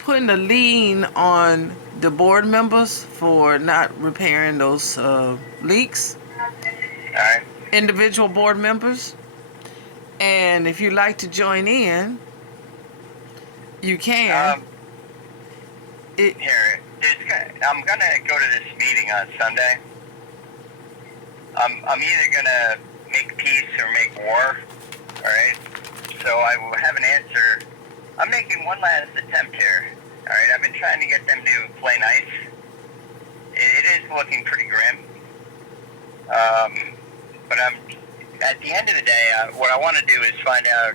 putting a lien on the board members for not repairing those leaks. All right. Individual board members. And if you'd like to join in, you can. Here, I'm gonna go to this meeting on Sunday. I'm either gonna make peace or make war. All right. So I will have an answer. I'm making one last attempt here. All right. I've been trying to get them to play nice. It is looking pretty grim. But at the end of the day, what I want to do is find out,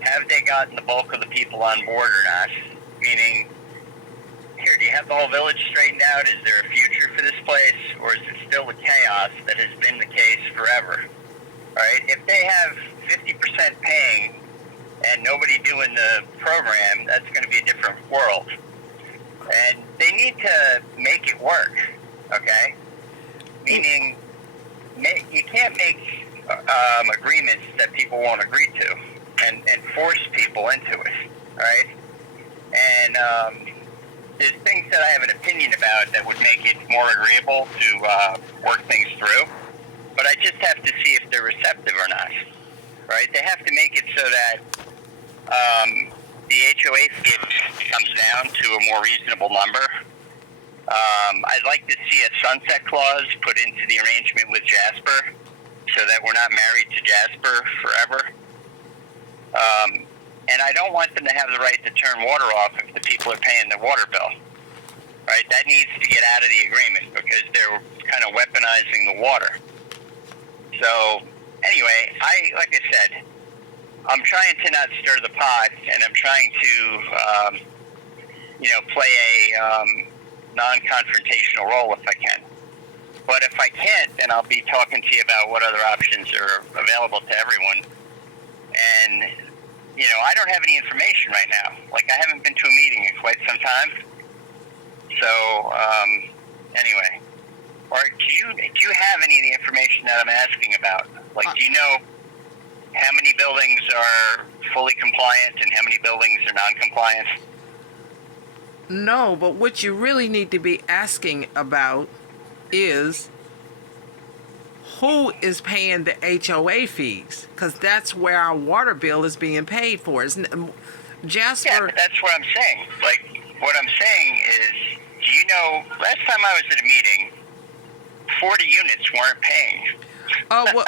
have they gotten the bulk of the people on board or not? Meaning, here, do you have the whole village straightened out? Is there a future for this place? Or is it still the chaos that has been the case forever? All right? If they have 50% paying and nobody doing the program, that's going to be a different world. And they need to make it work, okay? Meaning, you can't make agreements that people won't agree to and force people into it, all right? And there's things that I have an opinion about that would make it more agreeable to work things through, but I just have to see if they're receptive or not, right? They have to make it so that the HOA fee comes down to a more reasonable number. I'd like to see a sunset clause put into the arrangement with Jasper so that we're not married to Jasper forever. And I don't want them to have the right to turn water off if the people are paying the water bill. Right? That needs to get out of the agreement because they're kind of weaponizing the water. So, anyway, like I said, I'm trying to not stir the pot, and I'm trying to, play a non-confrontational role if I can. But if I can't, then I'll be talking to you about what other options are available to everyone. And, I don't have any information right now. Like, I haven't been to a meeting in quite some time. So, anyway. Or do you have any of the information that I'm asking about? Like, do you know how many buildings are fully compliant and how many buildings are non-compliant? No, but what you really need to be asking about is who is paying the HOA fees, because that's where our water bill is being paid for. Jasper. Yeah, but that's what I'm saying. Like, what I'm saying is, do you know, last time I was at a meeting, 40 units weren't paying. Oh,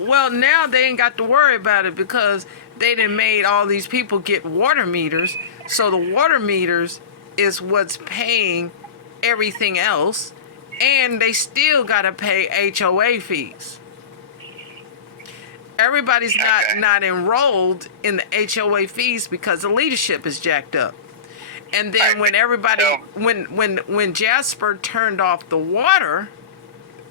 well, now they ain't got to worry about it because they done made all these people get water meters. So the water meters is what's paying everything else, and they still got to pay HOA fees. Everybody's not enrolled in the HOA fees because the leadership is jacked up. And then when everybody, when Jasper turned off the water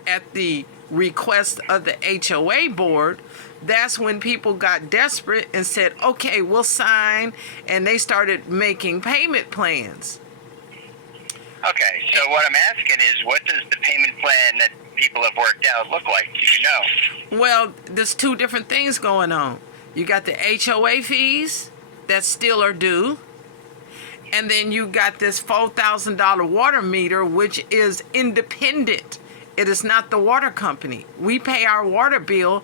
at the request of the HOA board, that's when people got desperate and said, okay, we'll sign, and they started making payment plans. Okay, so what I'm asking is, what does the payment plan that people have worked out look like? Do you know? Well, there's two different things going on. You got the HOA fees that still are due, and then you got this $4,000 water meter, which is independent. It is not the water company. We pay our water bill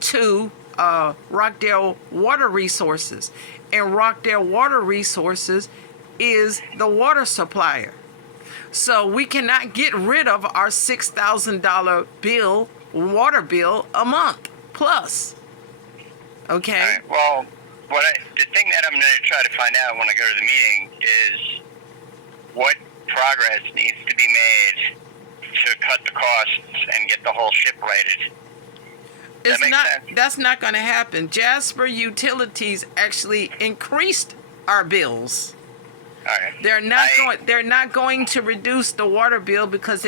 to Rockdale Water Resources, and Rockdale Water Resources is the water supplier. So we cannot get rid of our $6,000 water bill a month plus. Okay. All right, well, the thing that I'm going to try to find out when I go to the meeting is what progress needs to be made to cut the costs and get the whole ship righted. That's not going to happen. Jasber Utilities actually increased our bills. Right. They're not going to reduce the water bill because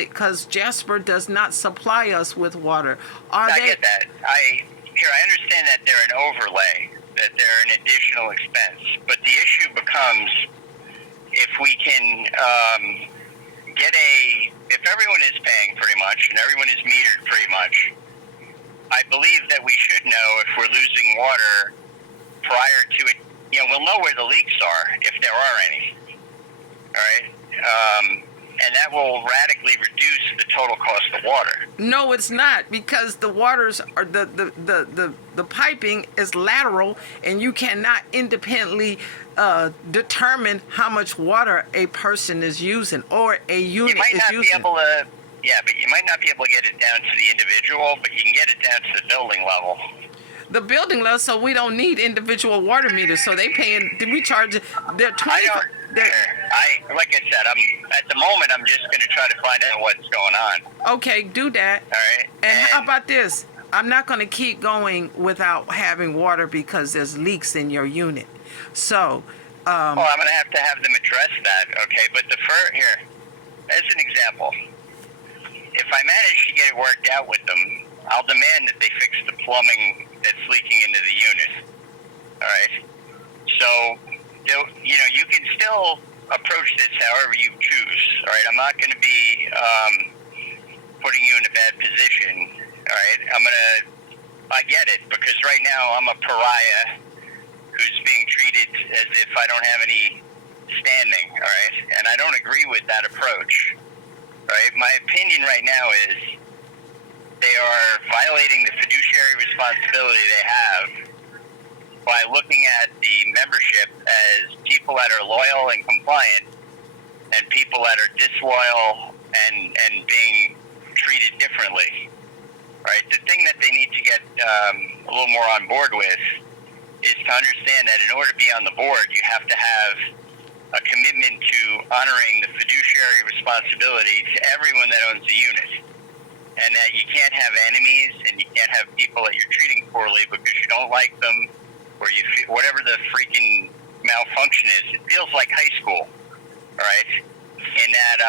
Jasper does not supply us with water. I get that. I understand that they're an overlay, that they're an additional expense. But the issue becomes if we can if everyone is paying pretty much and everyone is metered pretty much, I believe that we should know if we're losing water prior to it we'll know where the leaks are if there are any. All right. And that will radically reduce the total cost of water. No, it's not, because the waters are the piping is lateral, and you cannot independently determine how much water a person is using or a unit You might is not using. be able to. Yeah, but you might not be able to get it down to the individual, but you can get it down to the building level. The building level, so we don't need individual water meters. So they paying. Did we charge? They're 20. Like I said, at the moment I'm just going to try to find out what's going on. Okay, do that. All right. And how about this? I'm not going to keep going without having water because there's leaks in your unit. So. Well, I'm going to have them address that. Okay, but here, as an example, if I manage to get it worked out with them, I'll demand that they fix the plumbing that's leaking into the unit. All right. So, you can still approach this however you choose. All right. I'm not going to be putting you in a bad position. All right. I get it, because right now I'm a pariah who's being treated as if I don't have any standing. All right. And I don't agree with that approach. All right. My opinion right now is they are violating the fiduciary responsibility they have by looking at the membership as people that are loyal and compliant and people that are disloyal and being treated differently. Right? The thing that they need to get a little more on board with is to understand that in order to be on the board, you have to have a commitment to honoring the fiduciary responsibility to everyone that owns the unit. And that you can't have enemies, and you can't have people that you're treating poorly because you don't like them, or you feel, whatever the freaking malfunction is. It feels like high school, all right? In that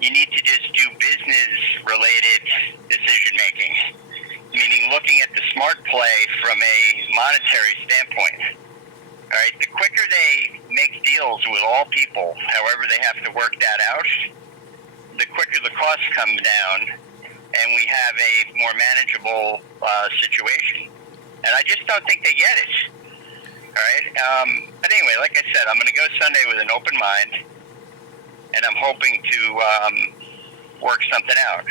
you need to just do business-related decision-making, meaning looking at the smart play from a monetary standpoint. All right, the quicker they make deals with all people, however they have to work that out, the quicker the costs come down, and we have a more manageable situation. And I just don't think they get it. All right. But anyway, like I said, I'm going to go Sunday with an open mind, and I'm hoping to work something out.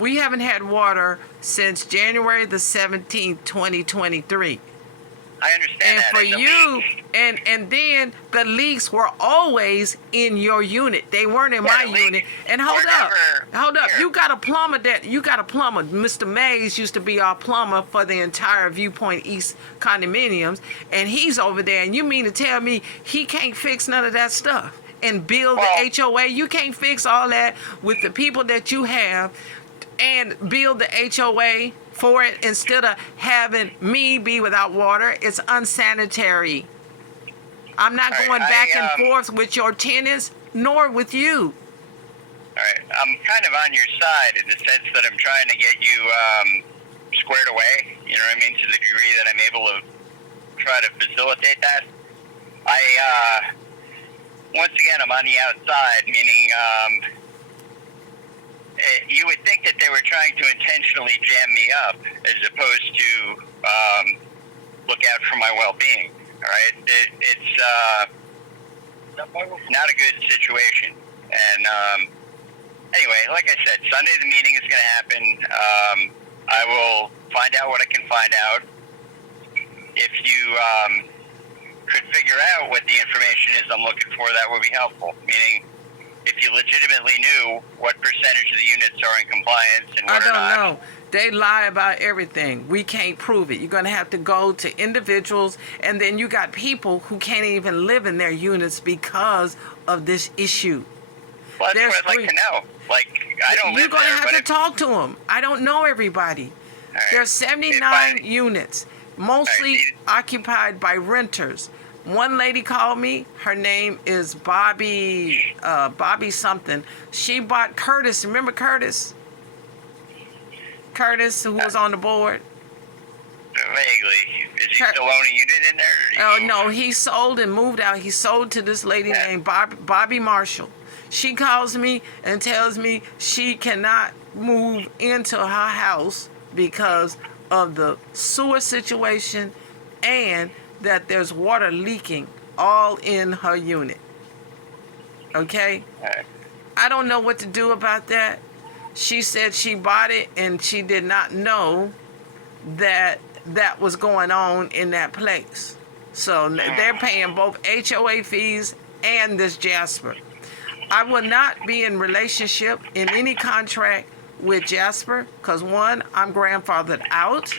We haven't had water since January the 17th, 2023. I understand and that. For you, and then the leaks were always in your unit. They weren't in my unit. And hold up. You got a plumber. Mr. Mays used to be our plumber for the entire Viewpoint East condominiums, and he's over there. And you mean to tell me he can't fix none of that stuff and build the HOA? You can't fix all that with the people that you have and build the HOA for it instead of having me be without water. It's unsanitary. I'm not going back and forth with your tenants nor with you. All right, I'm kind of on your side in the sense that I'm trying to get you squared away, you know what I mean, to the degree that I'm able to try to facilitate that. Once again, I'm on the outside, meaning you would think that they were trying to intentionally jam me up as opposed to look out for my well-being. All right, it's not a good situation. And anyway, like I said, Sunday the meeting is going to happen. I will find out what I can find out. If you could figure out what the information is I'm looking for, that would be helpful. Meaning, if you legitimately knew what percentage of the units are in compliance and what are not. I don't know. They lie about everything. We can't prove it. You're going to have to go to individuals, and then you got people who can't even live in their units because of this issue. Well, that's what I'd like to know. Like, I don't live there. You're going to have to talk to them. I don't know everybody. Right. There's 79 units, mostly occupied by renters. One lady called me. Her name is Bobby something. She bought Curtis. Remember Curtis? Curtis, who was on the board? Vaguely. Is he still owning a unit in there? Oh, no. He sold and moved out. He sold to this lady named Bobby Marshall. She calls me and tells me she cannot move into her house because of the sewer situation and that there's water leaking all in her unit. Okay? I don't know what to do about that. She said she bought it and she did not know that that was going on in that place. So they're paying both HOA fees and this Jasper. I will not be in relationship in any contract with Jasper because one, I'm grandfathered out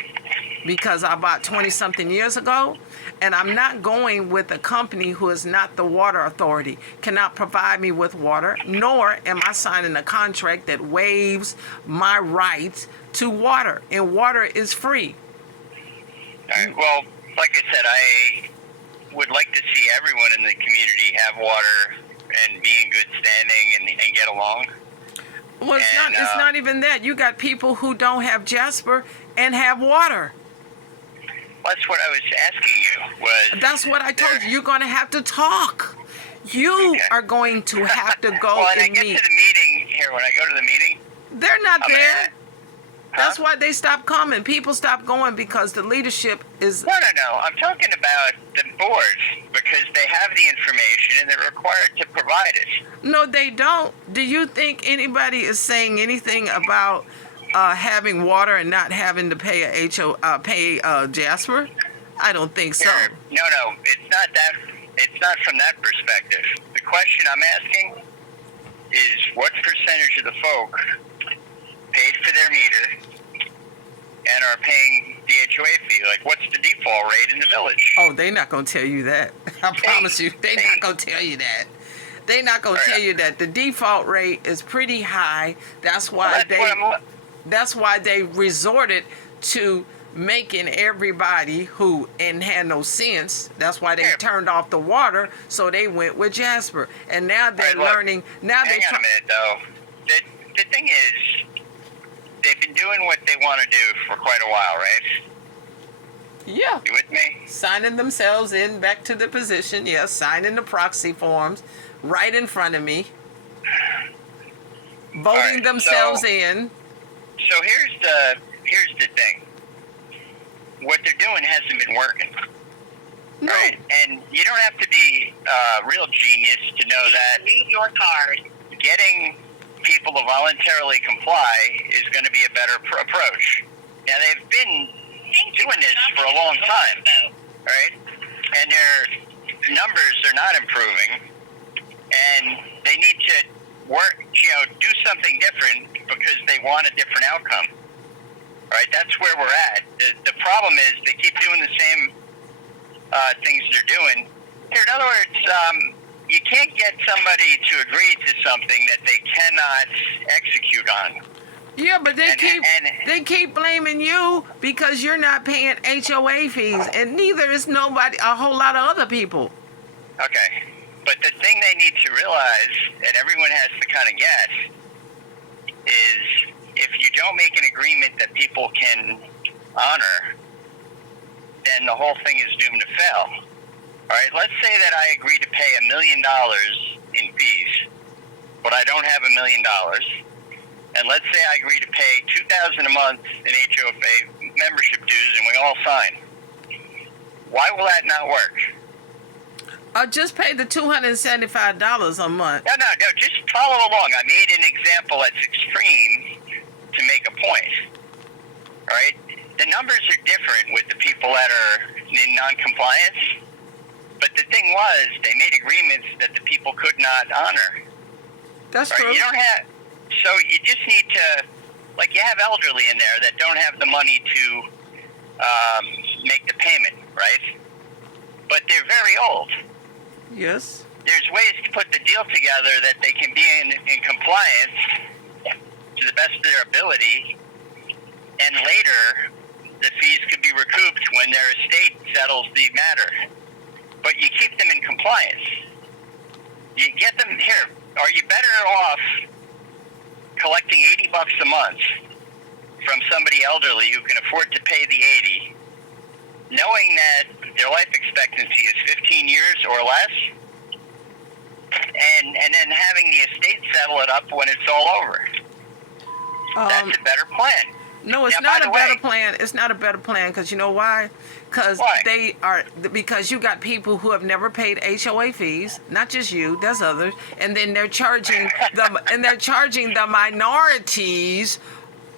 because I bought 20 something years ago, and I'm not going with a company who is not the water authority, cannot provide me with water, nor am I signing a contract that waives my rights to water, and water is free. All right. Well, like I said, I would like to see everyone in the community have water and be in good standing and get along. Well, it's not even that. You got people who don't have Jasper and have water. That's what I was asking you. That's what I told you. You're going to have to talk. You are going to have to go well, when I and get meet. to the meeting here, when I go to the meeting, They're not I'm there. at- That's why they stopped coming. People stopped going because the leadership is. No. I'm talking about the board because they have the information and they're required to provide it. No, they don't. Do you think anybody is saying anything about having water and not having to pay Jasper? I don't think so. No, it's not that. It's not from that perspective. The question I'm asking is what percentage of the folk paid for their meter and are paying the HOA fee? Like, what's the default rate in the village? Oh, they're not going to tell you that. I promise you, they're not going to tell you that. They're not going to tell you that. The default rate is pretty high. That's why that's why they resorted to making everybody who and had no sense. That's why they turned off the water, so they went with Jasper. And now they're learning. Now hang on a minute, though. The thing is, they've been doing what they want to do for quite a while, right? Yeah. You with me? Signing themselves in back to the position. Yes, signing the proxy forms right in front of me. Voting themselves in. So here's the thing. What they're doing hasn't been working. No. Right? And you don't have to be a real genius to know that your card getting people to voluntarily comply is going to be a better approach. Now, they've been doing this for a long time, right? And their numbers are not improving, and they need to work, do something different because they want a different outcome, right? That's where we're at. The problem is they keep doing the same things they're doing. Here, in other words, you can't get somebody to agree to something that they cannot execute on. Yeah, but they keep blaming you because you're not paying HOA fees, and neither is a whole lot of other people. Okay, but the thing they need to realize, and everyone has to kind of get, is if you don't make an agreement that people can honor, then the whole thing is doomed to fail. All right, let's say that I agree to pay $1 million in fees, but I don't have $1 million. And let's say I agree to pay $2,000 a month in HOA membership dues, and we all sign. Why will that not work? I'll just pay the $275 a month. No, just follow along. I made an example that's extreme to make a point. All right? The numbers are different with the people that are in non-compliance, but the thing was they made agreements that the people could not honor. That's right? true. You don't have, so you just need to, like you have elderly in there that don't have the money to make the payment, right? But they're very old. Yes. There's ways to put the deal together that they can be in compliance to the best of their ability, and later the fees could be recouped when their estate settles the matter. But you keep them in compliance. You get them here. Are you better off collecting $80 a month from somebody elderly who can afford to pay the 80, knowing that their life expectancy is 15 years or less, and then having the estate settle it up when it's all over? That's a better plan. No, it's Now, not by a the better way, plan. It's not a better plan because you know why? Because Why? because you got people who have never paid HOA fees. Not just you. There's others, and then they're charging the minorities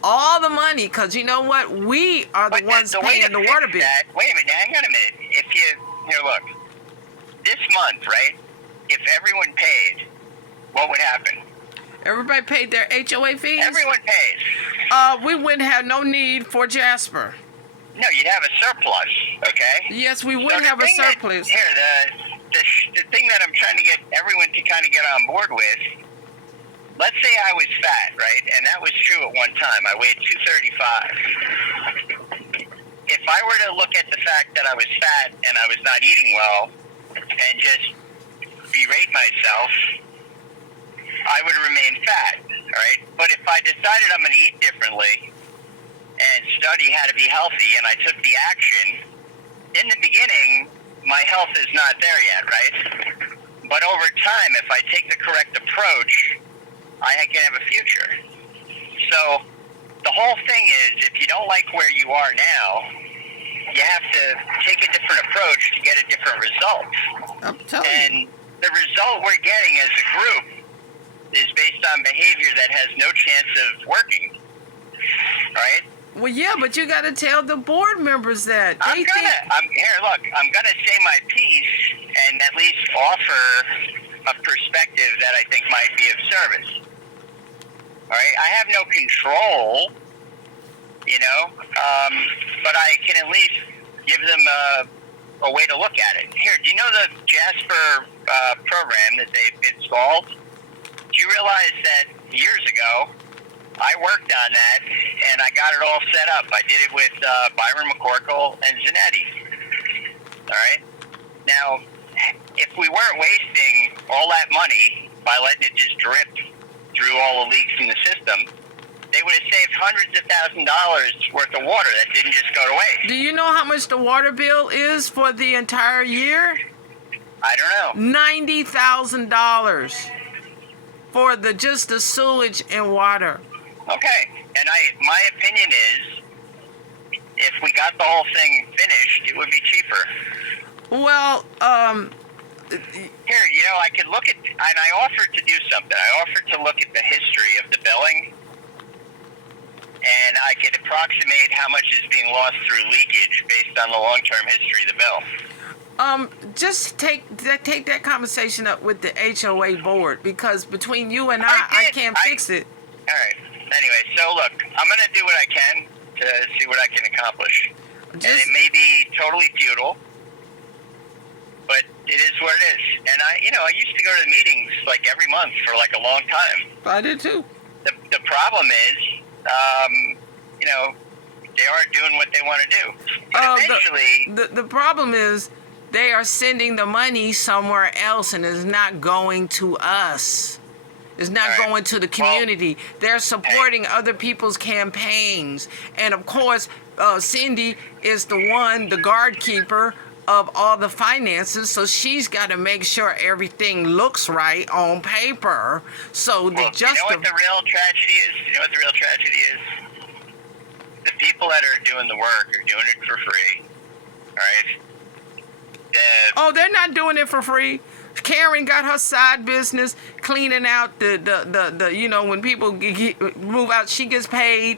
all the money because you know what? We are the But ones the way paying to the fix water bill. that, wait a minute, hang on a minute. If here, look, this month, right? If everyone paid, what would happen? Everybody paid their HOA fees. Everyone pays. We wouldn't have no need for Jasper. No, you'd have a surplus, okay? Yes, we So would the have a thing that- surplus. the thing that I'm trying to get everyone to kind of get on board with, let's say I was fat, right? And that was true at one time. I weighed 235. If I were to look at the fact that I was fat and I was not eating well and just berate myself, I would remain fat, right? But if I decided I'm going to eat differently and study how to be healthy and I took the action, in the beginning, my health is not there yet, right? But over time, if I take the correct approach, I can have a future. So the whole thing is, if you don't like where you are now, you have to take a different approach to get a different result. I'm telling you. And the result we're getting as a group is based on behavior that has no chance of working, right? Well, yeah, but you got to tell the board members that. I'm gonna say my piece and at least offer a perspective that I think might be of service. All right, I have no control, but I can at least give them a way to look at it. Here, do you know the Jasper program that they've installed? Do you realize that years ago, I worked on that, and I got it all set up. I did it with Byron McCorkle and Zanetti. All right? Now, if we weren't wasting all that money by letting it just drip through all the leaks in the system, they would have saved hundreds of $1,000s worth of water that didn't just go to waste. Do you know how much the water bill is for the entire year? I don't know. $90,000 for just the sewage and water. Okay, and my opinion is, if we got the whole thing finished, it would be cheaper. Well, Here, I could look at, and I offered to do something. I offered to look at the history of the billing, and I could approximate how much is being lost through leakage based on the long-term history of the bill. just take that conversation up with the HOA board because between you and I can't fix it. All right. Anyway, so look, I'm going to do what I can to see what I can accomplish. And it may be totally futile, but it is what it is. And I used to go to the meetings like every month for like a long time. I did too. The problem is, they are doing what they want to do. But eventually, the problem is they are sending the money somewhere else and it's not going to us. It's not going to the community. They're supporting other people's campaigns. And of course, Cindy is the guard keeper of all the finances, so she's got to make sure everything looks right on paper. So you know what the real tragedy is? The people that are doing the work are doing it for free, right? They're not doing it for free. Karen got her side business cleaning out the when people move out, she gets paid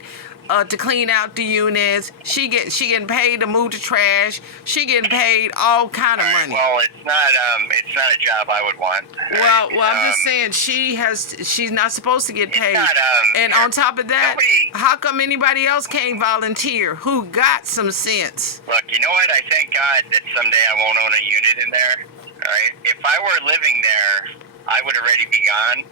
to clean out the units. She getting paid to move the trash. She getting paid all kind of money. Well, it's not a job I would want. Well, I'm just saying she's not supposed to get paid. And on top of that, how come anybody else can't volunteer who got some sense? Look, you know what? I thank God that someday I won't own a unit in there. All right. If I were living there, I would already be gone.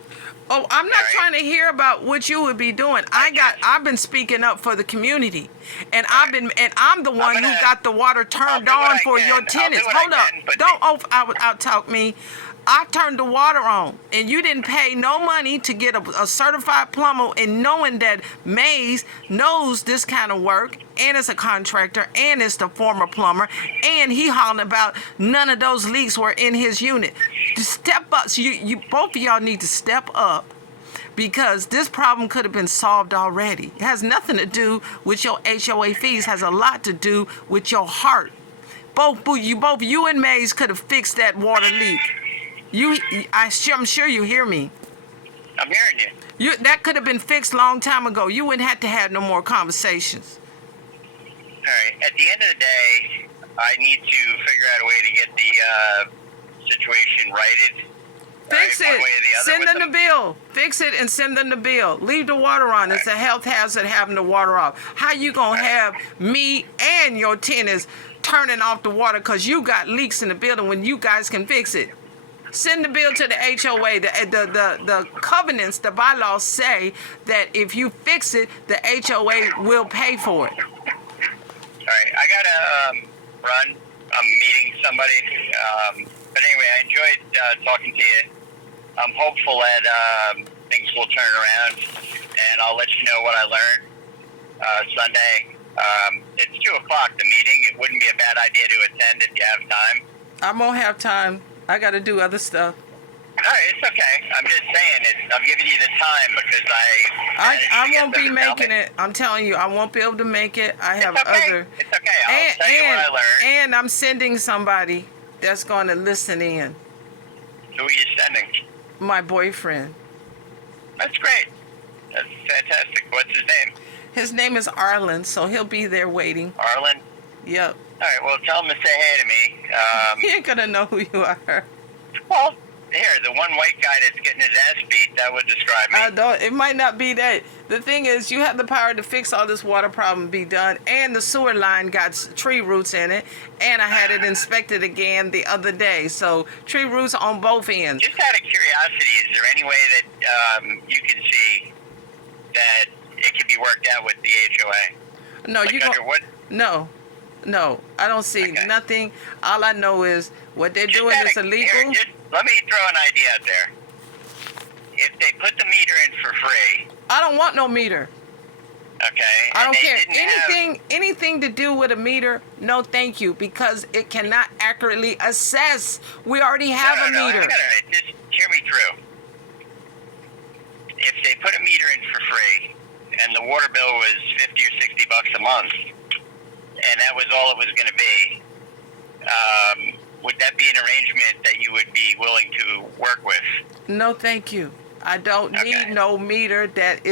Oh, I'm not trying to hear about what you would be doing. I've been speaking up for the community, and I'm the one who got the water turned on for your tenants. Hold up, don't out-talk me. I turned the water on, and you didn't pay no money to get a certified plumber, and knowing that Mays knows this kind of work, and is a contractor, and is the former plumber, and he hollering about none of those leaks were in his unit. Step up. So you both of y'all need to step up, because this problem could have been solved already. It has nothing to do with your HOA fees. It has a lot to do with your heart. Both you and Mays could have fixed that water leak. I'm sure you hear me. I'm hearing you. That could have been fixed long time ago. You wouldn't have to have no more conversations. All right. At the end of the day, I need to figure out a way to get the situation righted. Fix right, it. One way or the other Send them the bill. Fix it and send them the bill. Leave the water on. It's a health hazard having the water off. How you gonna have me and your tenants turning off the water because you got leaks in the building when you guys can fix it? Send the bill to the HOA. The covenants, the bylaws say that if you fix it, the HOA will pay for it. All right, I gotta run. I'm meeting somebody. But anyway, I enjoyed talking to you. I'm hopeful that things will turn around, and I'll let you know what I learned Sunday. It's 2 o'clock, the meeting. It wouldn't be a bad idea to attend if you have time. I won't have time. I got to do other stuff. All right, it's okay. I'm just saying, I'm giving you the time because I won't be making it. I'm telling you, I won't be able to make it. I have it's okay. other. It's okay. I'll tell you what I learned. And I'm sending somebody that's going to listen in. Who are you sending? My boyfriend. That's great. That's fantastic. What's his name? His name is Arlen, so he'll be there waiting. Arlen? Yep. All right, well, tell him to say hey to me. He ain't going to know who you are. Well, here, the one white guy that's getting his ass beat, that would describe me. It might not be that. The thing is, you have the power to fix all this water problem be done, and the sewer line got tree roots in it, and I had it inspected again the other day. So tree roots on both ends. Just out of curiosity, is there any way that you can see that it can be worked out with the HOA? No, like you under what? No, I don't see nothing. All I know is what they're doing is illegal. Here, let me throw an idea out there. If they put the meter in for free. I don't want no meter. Okay. I don't care. Anything to do with a meter, no thank you, because it cannot accurately assess. We already have a meter. Just hear me through. If they put a meter in for free and the water bill was $50 or $60 a month, and that was all it was going to be, would that be an arrangement that you would be willing to work with? No, thank you. I don't need no meter that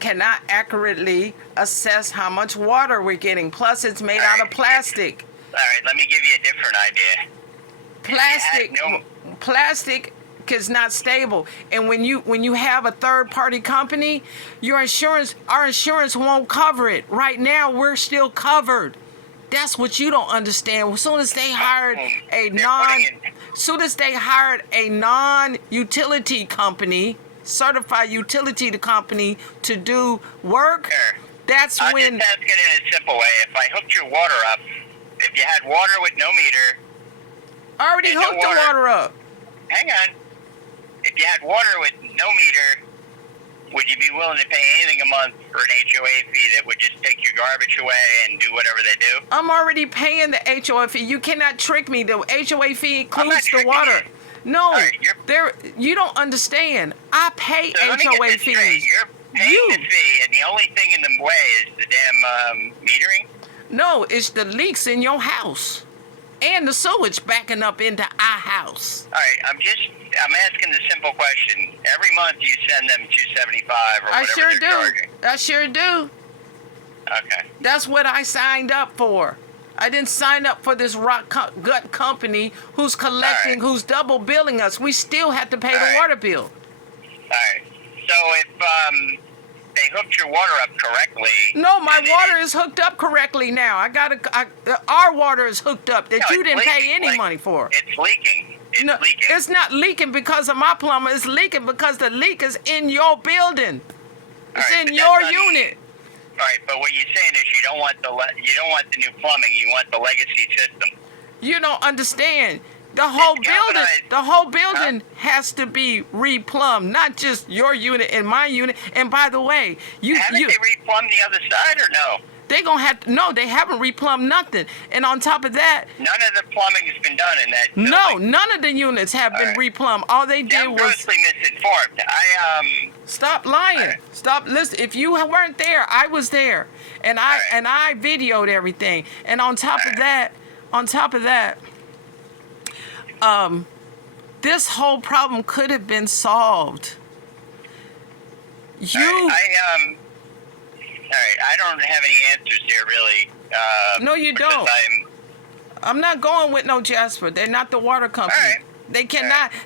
cannot accurately assess how much water we're getting. Plus, it's made out of plastic. All right, let me give you a different idea. Plastic is not stable, and when you have a third-party company, our insurance won't cover it. Right now, we're still covered. That's what you don't understand. As soon as they hired a non-utility company, certified utility company to do work, that's I'll when. just ask it in a simple way. If I hooked your water up, if you had water with no meter, I already hooked the water up. Hang on. If you had water with no meter, would you be willing to pay anything a month for an HOA fee that would just take your garbage away and do whatever they do? I'm already paying the HOA fee. You cannot trick me. The HOA fee includes the water. You. No, right, you don't understand. I pay HOA fees. You're paying the fee, and the only thing in the way is the damn metering? No, it's the leaks in your house and the sewage backing up into our house. All right, I'm asking the simple question. Every month you send them $275 or whatever they're charging. I sure do. Okay. That's what I signed up for. I didn't sign up for this gut company who's collecting, who's double billing us. We still have to pay the water bill. All right. So if they hooked your water up correctly. No, my water is hooked up correctly now. Our water is hooked up that you didn't pay any money for. It's leaking. Leaking. It's not leaking because of my plumber. It's leaking because the leak is in your building. It's in your unit. All right, but what you're saying is you don't want the new plumbing. You want the legacy system. You don't understand. The whole building has to be replumbed, not just your unit and my unit. And by the way, haven't they replumbed the other side or no? They gonna have to, no, they haven't replumbed nothing. And on top of that, None of the plumbing has been done in that building. no, none of the units have been replumbed. All they Yeah, did I'm was grossly misinformed. stop lying. Stop. Listen, if you weren't there, I was there, and I videoed everything. And on top of that, this whole problem could have been solved. All right, I don't have any answers here, really. No, you don't. I'm not going with no Jasper. They're not the water company. All right.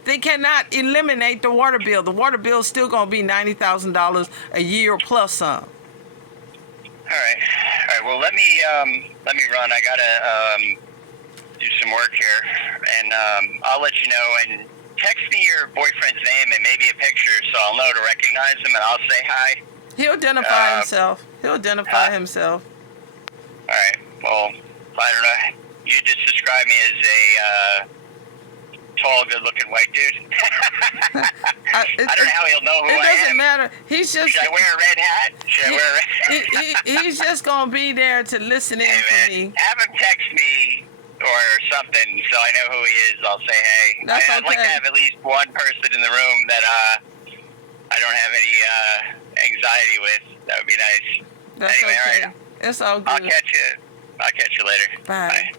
They cannot eliminate the water bill. The water bill is still going to be $90,000 a year plus some. All right. Well, let me run. I gotta do some work here, and I'll let you know. And text me your boyfriend's name and maybe a picture, so I'll know to recognize him, and I'll say hi. He'll identify himself. He'll identify himself. All right. Well, I don't know. You just described me as a tall, good-looking white dude. I don't know how he'll know who I am. It doesn't matter. He's just. Should I wear a red hat? Should I wear a red hat? He's just gonna be there to listen in for me. Have him text me or something so I know who he is. I'll say hey. I'd like to have at least one person in the room that I don't have any anxiety with. That would be nice. That's anyway, okay. all right. It's all good. I'll catch you later. Bye.